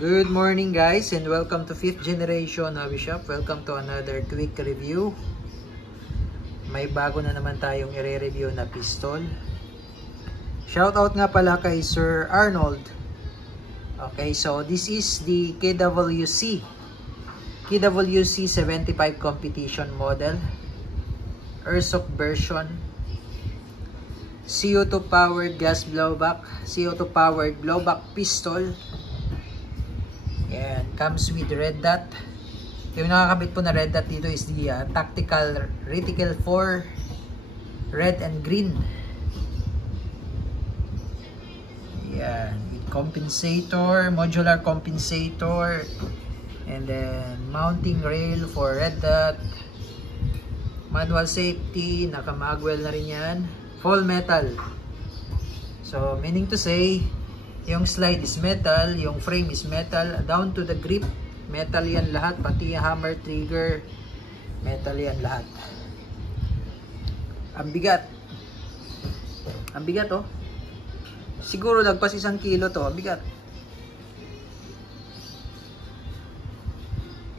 Good morning guys and welcome to 5th generation hobby shop. Welcome to another quick review. May bago na naman tayong i-review na pistol. Shoutout nga pala kay Sir Arnold. Okay, so this is the KWC 75 competition model. Airsoft version. CO2 powered gas blowback. CO2 powered blowback pistol. And comes with red dot. Yung nakakabit po na red dot dito is the Tactical Reticle 4 red and green. Yan, with compensator, modular compensator, and then mounting rail for red dot, manual safety, naka-magwell na rin yan, full metal. So meaning to say, yung slide is metal, yung frame is metal, down to the grip, metal yan lahat, pati hammer trigger, metal yan lahat. Ang bigat. Ang bigat oh. Siguro lagpas 1 kilo to, ang bigat.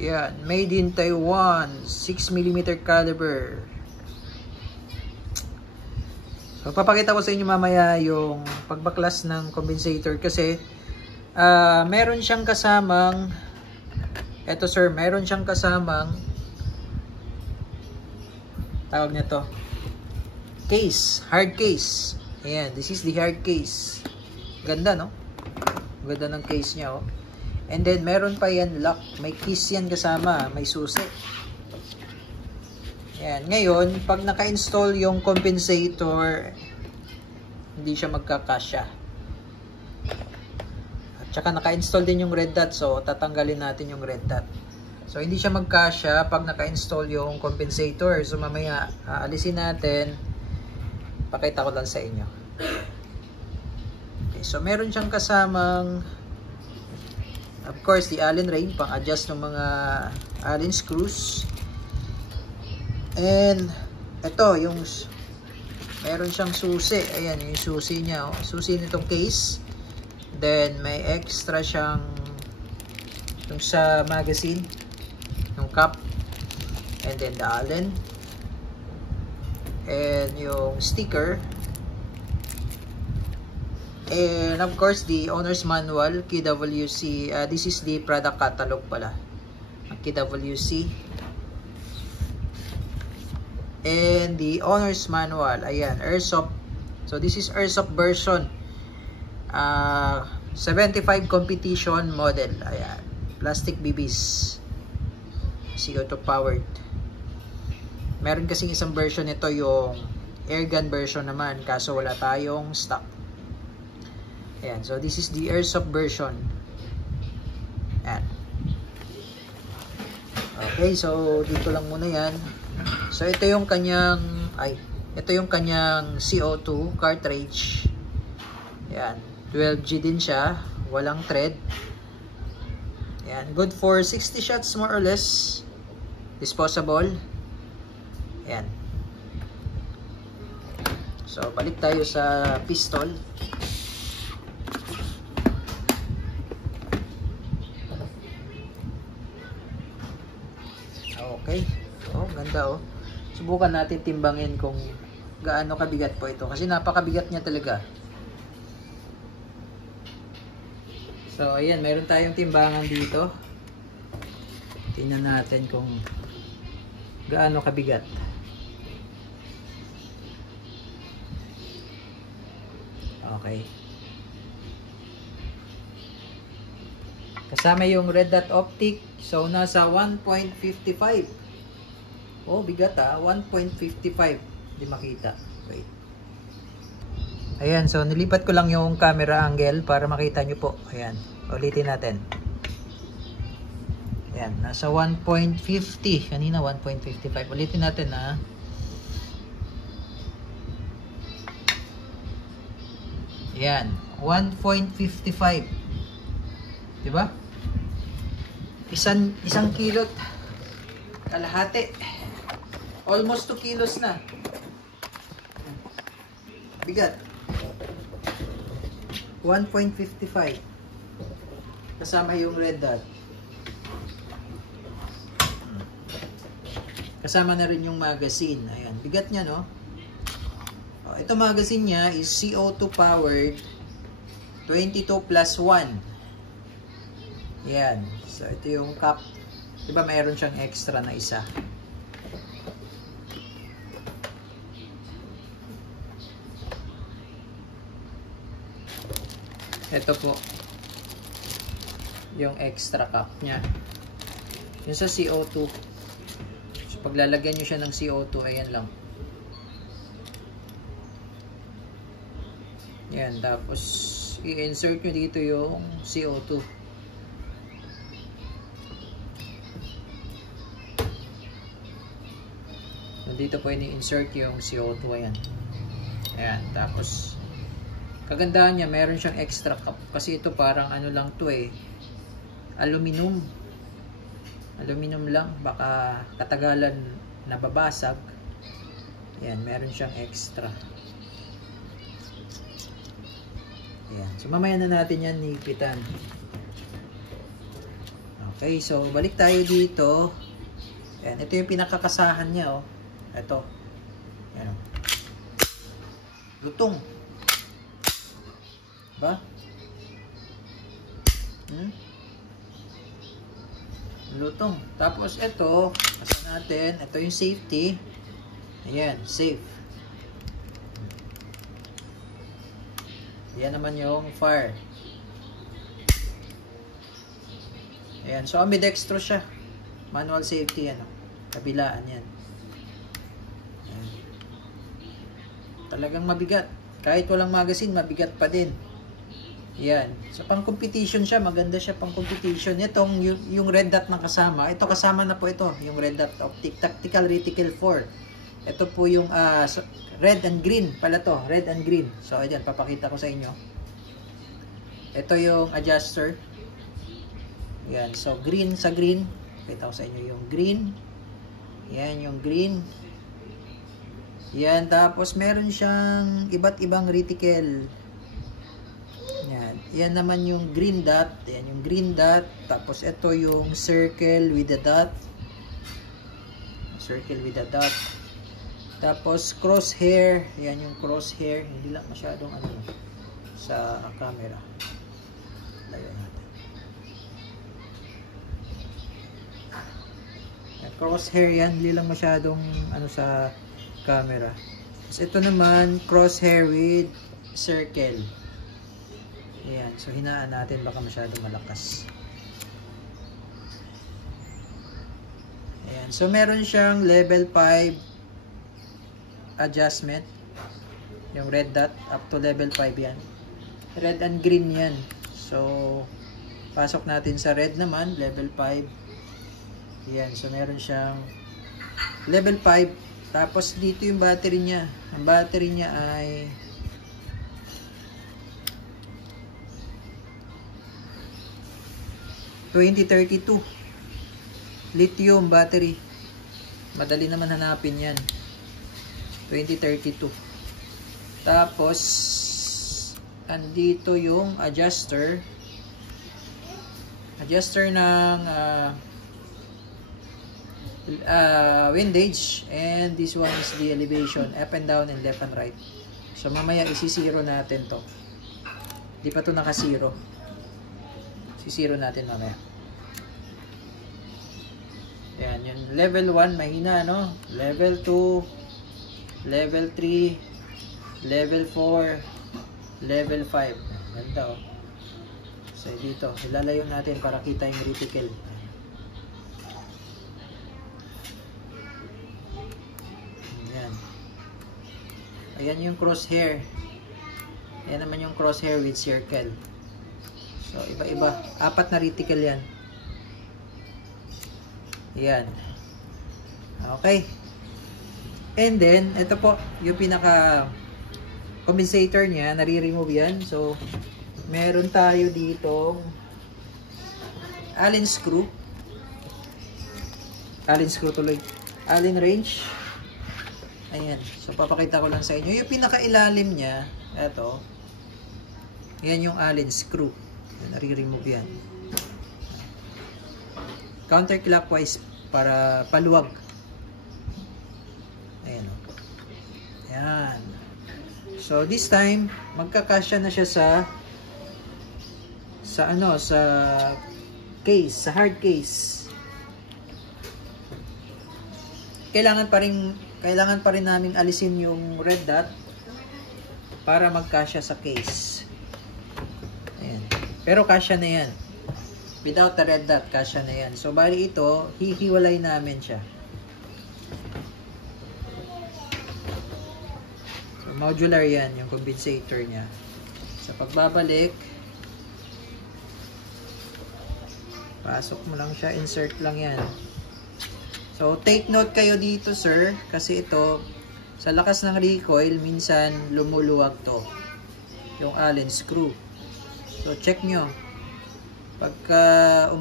Yan, made in Taiwan, 6mm caliber. So, papakita ko sa inyo mamaya yung pagbaklas ng compensator kasi meron siyang kasamang, eto sir, meron siyang kasamang, tawag niya to, case, hard case. Ayan, this is the hard case. Ganda no? Ganda ng case niya oh. And then meron pa yan lock, may keys yan kasama, may susi. Yan. Ngayon, pag naka-install yung compensator, hindi siya magkakasya. At saka naka-install din yung red dot, so tatanggalin natin yung red dot. So hindi siya magkasya pag naka-install yung compensator. So mamaya aalisin natin. Pakita ko lang sa inyo. Okay, so meron siyang kasamang, of course, the Allen ring, pang-adjust ng mga Allen screws. And ito yung meron siyang susi. Ayan yung susi niya oh. Susi nitong case. Then may extra siyang yung sa magazine, yung cap, and then the Allen, and yung sticker, and of course the owner's manual, KWC. This is the product catalog pala, KWC. And the owner's manual, ayan, Airsoft. So this is Airsoft version 75 competition model. Ayan, plastic BBs, CO2 powered. Meron kasing isang version nito, yung airgun version naman, kaso wala tayong stock. Ayan, so this is the Airsoft version. Ayan. Okay, so dito lang muna yan. So ito yung kanyang CO2 cartridge. Yan, 12G din siya, walang thread. Yan, good for 60 shots more or less. Disposable. Yan. So balik tayo sa pistol. Okay. Oh, ganda oh. Subukan natin timbangin kung gaano kabigat po ito. Kasi napakabigat niya talaga. So, ayan. Meron tayong timbangan dito. Tingnan natin kung gaano kabigat. Okay. Kasama yung red dot optic. So, nasa 1.55. Oh, bigat 1.55. Hindi makita. Wait. Ayan, so nilipat ko lang yung camera angle para makita nyo po. Ayan, ulitin natin. Ayan, nasa 1.50. Kanina 1.55. Ulitin natin ha. Ayan, 1.55. Diba? Isang kilot kalahati. Almost 2 kilos na. Bigat. 1.55. Kasama yung red dot. Kasama na rin yung magazine. Ayan, bigat niya, no? Ito magazine niya is CO2 powered 22+1. Ayan. So, ito yung cap. Diba mayroon siyang extra na isa. Ito po. Yung extra cap niya. Yung sa CO2. So, paglalagyan nyo siya ng CO2, ayan lang. Yan, tapos i-insert nyo dito yung CO2. So, dito pwede insert yung CO2, ayan. Ayan, tapos kagandahan niya, meron siyang extra cup. Kasi ito parang ano lang to eh, aluminum. Aluminum lang, baka katagalan nababasag. Ayan, meron siyang extra. Ayan. So, mamaya na natin yan nipitan. Okay, so balik tayo dito. Ayan, ito yung pinakakasahan niya, oh. Ito. Ayan, oh. Lutong. Ba? Lutong. Tapos ito, asa natin, ito yung safety. Ayan, safe. Yan naman yung fire. Ayan. So, ambidextrous siya. Manual safety, ano. Kabilaan yan. Ayan. Talagang mabigat. Kahit walang magazine, mabigat pa din. Ayan. So, pang-competition siya. Maganda siya pang-competition. Itong, yung red dot na kasama. Ito, kasama na po ito. Yung red dot optic. Tactical Reticle 4. Ito po yung red and green pala to. Red and green. So, ayan, papakita ko sa inyo. Ito yung adjuster. Ayan. So, green sa green. Pakita ko sa inyo yung green. Ayan, yung green. Ayan. Tapos, meron siyang iba't ibang reticle. Ayan. Ayan naman yung green dot. Ayan yung green dot. Tapos, ito yung circle with the dot. Circle with the dot. Tapos crosshair, yan yung crosshair, hindi lang masyadong ano sa camera. Lagyan natin. Yan, crosshair yan, hindi lang masyadong ano sa camera. Tapos ito naman, crosshair with circle. Ayan, so hinaan natin, baka masyadong malakas. Ayan, so meron siyang level 5 adjustment, yung red dot up to level 5 yan, red and green yan. So pasok natin sa red naman, level 5. Yan, so meron siyang level 5. Tapos dito yung battery niya, ang battery niya ay 2032 lithium battery. Madali naman hanapin yan, 2032. Tapos andito yung adjuster ng windage, and this one is the elevation, up and down and left and right. So mamaya isi-zero natin to, di pa to naka-zero, isi-zero natin mamaya. Yan, yung level 1 mahina, no? Level 2, level 3, level 4, level 5. Ganda, oh. So dito, ilalayo natin para kita yung reticle. Ayan. Ayan yung crosshair. Ayan naman yung crosshair with circle. So iba-iba, 4 na reticle yan. Ayan. Okay. And then, ito po, yung pinaka compensator niya, nare-remove yan. So, meron tayo dito Allen screw. Allen screw tuloy. Allen wrench. Ayan. So, papakita ko lang sa inyo. Yung pinaka-ilalim niya, ito. Yan yung Allen screw. Nare-remove yan. Counterclockwise para paluwag. Ayan o. Ayan. So this time, magkakasya na siya sa case, sa hard case. Kailangan pa rin namin alisin yung red dot para magkasya sa case. Ayan. Pero kasya na yan. Without the red dot, kasya na yan. So, bali ito, hihiwalay namin siya. So, modular yan, yung compensator niya. Sa pagbabalik, pasok mo lang siya, insert lang yan. So, take note kayo dito, sir, kasi ito, sa lakas ng recoil, minsan lumuluwag to. Yung Allen screw. So, check nyo. Pagka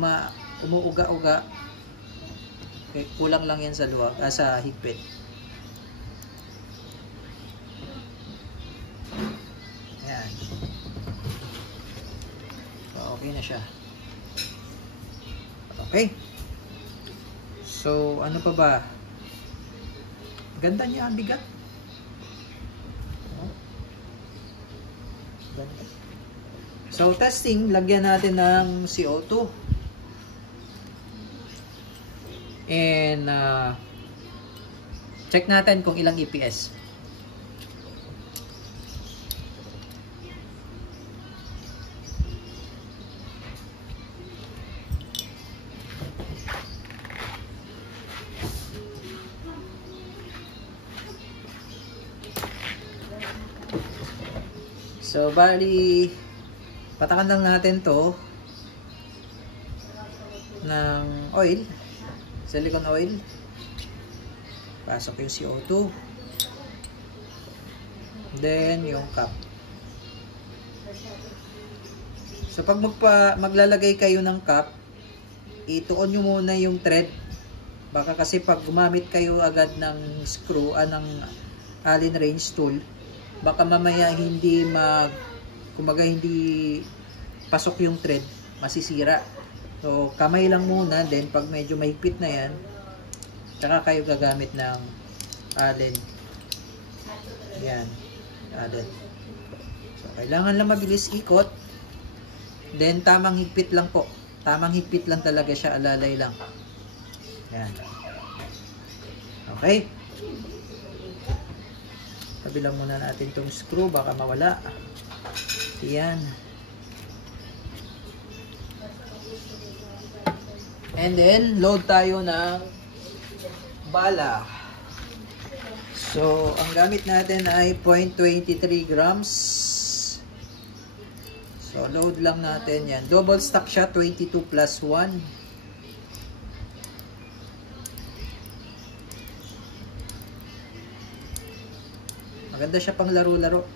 umuuga-uga, okay, kulang lang yan sa luwag, sa higpit. Ayan. So, okay na siya. Okay. So, ano pa ba? Ganda niya, ang bigat. Ganda. So, testing, lagyan natin ng CO2. And, check natin kung ilang EPS. So, bali, patakan lang natin to ng oil, silicone oil. Pasok yung CO2. Then, yung cap. So, pag maglalagay kayo ng cap, ituon nyo muna yung thread. Baka kasi pag gumamit kayo agad ng screw, ng Allen wrench tool, baka mamaya hindi hindi pasok yung thread, masisira. So, kamay lang muna, then pag medyo mahigpit na yan, tsaka kayo gagamit ng Allen. Yan, Allen. So, kailangan lang mabilis ikot, then tamang higpit lang po. Tamang higpit lang talaga siya, alalay lang. Yan. Okay. Tabilang muna natin itong screw, baka mawala. Yan. And then, load tayo ng bala. So, ang gamit natin ay 0.23 grams. So, load lang natin yan. Double stack siya, 22 plus 1. Maganda siya pang laro-laro.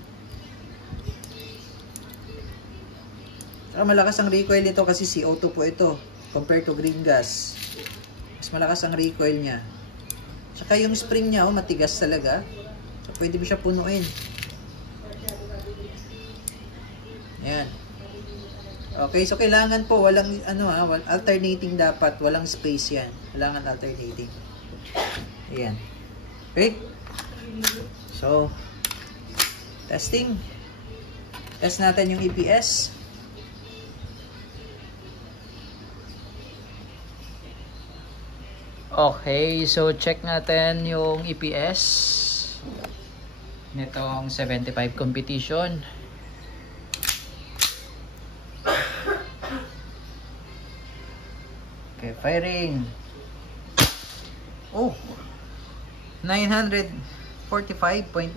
Saka malakas ang recoil nito kasi CO2 po ito compared to green gas. Mas malakas ang recoil niya. Saka yung spring niya, matigas talaga. So, pwede mo siya punuin. Ayan. Okay, so kailangan po walang alternating dapat, walang space yan. Kailangan alternating. Ayan. Okay? So, testing. Test natin yung EPS. Okay, so check natin yung EPS nitong 75 competition. Okay, firing. Oh, 945.9.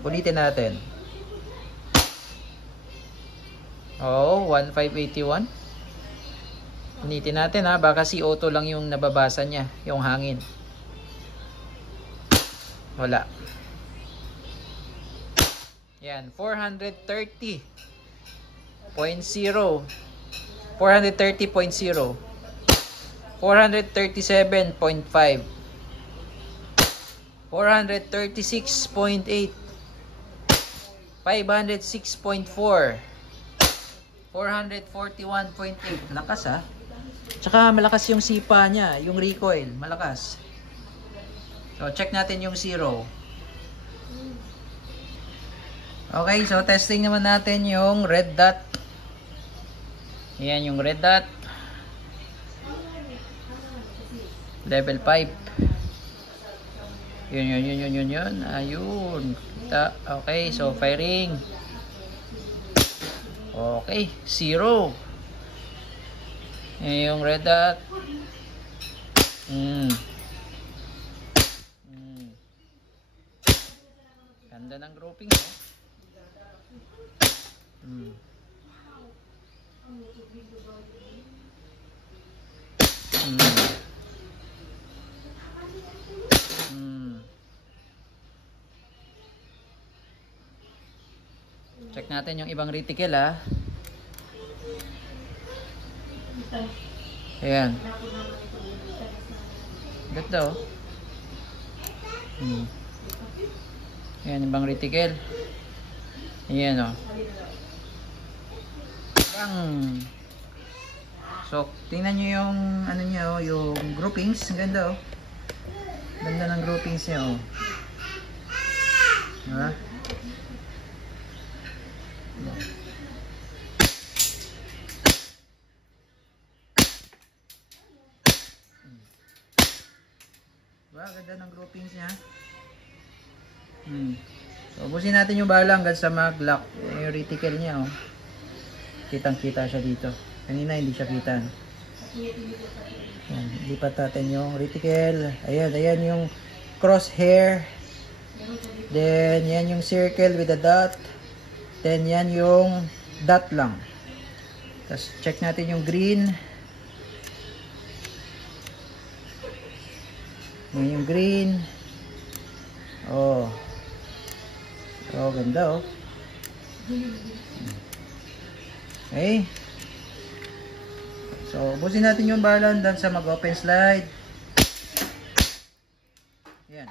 Ulitin natin. Oh, 1581. Ulitin natin ha, baka CO2 lang yung nababasa niya, yung hangin. Wala. Yan, 430.0. 430.0. 437.5. 436.8. 506.4. 441.8. Lakas ha. Tsaka malakas yung sipa niya, yung recoil, malakas. So check natin yung zero. Okay, so testing naman natin yung red dot. Ayan yung red dot. Level 5. Yun. Ayun. Okay, so firing. Okay, 0. Ayan yung red dot. Ganda ng grouping, eh. Check natin yung ibang reticle, ha. Ayan. Ganda, oh. Ayan, ibang reticle. Ayan, oh. So, tingnan nyo yung ano nyo, yung groupings. Ganda, oh. Ganda ng groupings nyo, oh. Ha? Diba? Ganda ng groupings niya. So, ubusin natin yung bala hanggang sa mag-lock. Yung reticle niya, oh. Kitang-kita siya dito. Kanina hindi siya kita. Ayan, lipat natin yung reticle. Ayan yung crosshair. Then, yan yung circle with a dot. Then, yan yung dot lang. Tapos, check natin yung green. Yan yung green. Oh. Oh, ganda, oh. Okay. So, ubusin natin yung bala hanggang sa mag-open slide. Yan.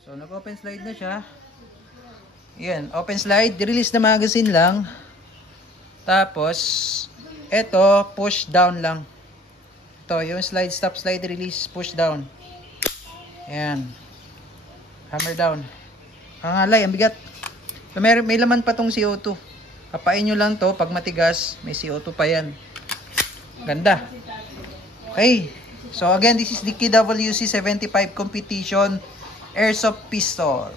So, nag-open slide na siya. Yan, open slide. Release na magazine lang. Tapos, eto, push down lang. Ito, yung slide, stop, slide, release, push down. Yan. Hammer down. Ang alay, ang bigat. May laman pa tong CO2. Kapain nyo lang to. Pag matigas, may CO2 pa yan. Ganda. Okay. So again, this is the KWC 75 competition airsoft pistol.